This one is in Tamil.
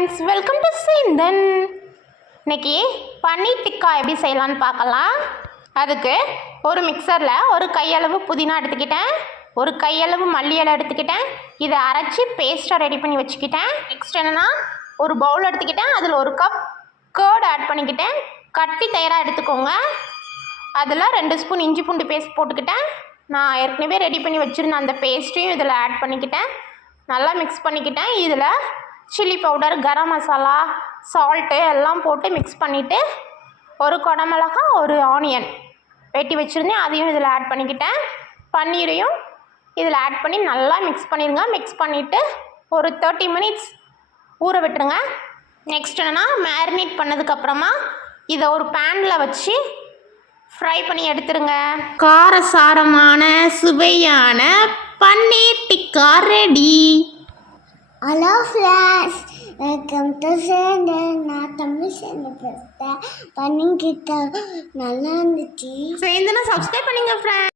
Friends, welcome to Sendhan. இன்னைக்கு பன்னீர் டிக்கா எப்படி செய்யலான்னு பார்க்கலாம். அதுக்கு ஒரு மிக்சரில் ஒரு கையளவு புதினா எடுத்துக்கிட்டேன், ஒரு கையளவு மல்லி இலை எடுத்துக்கிட்டேன். இதை அரைச்சி பேஸ்ட்டாக ரெடி பண்ணி வச்சுக்கிட்டேன். நெக்ஸ்ட் என்னென்னா ஒரு பவுல் எடுத்துக்கிட்டேன், அதில் ஒரு கப் கர்ட் ஆட் பண்ணிக்கிட்டேன். கட்டி தயிராக எடுத்துக்கோங்க. அதில் 2 ஸ்பூன் இஞ்சி பூண்டு பேஸ்ட் போட்டுக்கிட்டேன். நான் ஏற்கனவே ரெடி பண்ணி வச்சுருந்த அந்த பேஸ்ட்டையும் இதில் ஆட் பண்ணிக்கிட்டேன். நல்லா மிக்ஸ் பண்ணிக்கிட்டேன். இதில் chilli powder, garam masala, salt எல்லாம் போட்டு மிக்ஸ் பண்ணிவிட்டு ஒரு குடமிளகா, ஒரு ஆனியன் வெட்டி வச்சுருந்தேன், அதையும் இதில் ஆட் பண்ணிக்கிட்டேன். பன்னீரையும் இதில் ஆட் பண்ணி நல்லா மிக்ஸ் பண்ணிடுங்க. மிக்ஸ் பண்ணிவிட்டு ஒரு 30 மினிட்ஸ் ஊற விட்டுருங்க. நெக்ஸ்ட் என்னென்னா மேரினேட் பண்ணதுக்கப்புறமா இதை ஒரு பேனில் வச்சு ஃப்ரை பண்ணி எடுத்துருங்க. காரசாரமான சுவையான paneer tikka ready. Hello friends, welcome to Senthan. நான் தமிழ் சேந்தன் பேசுகிறேன். பண்ணிக்கிட்ட நல்லா இருந்துச்சு. சேர்ந்துன்னா சப்ஸ்கிரைப் பண்ணுங்க ஃப்ரெண்ட்ஸ்.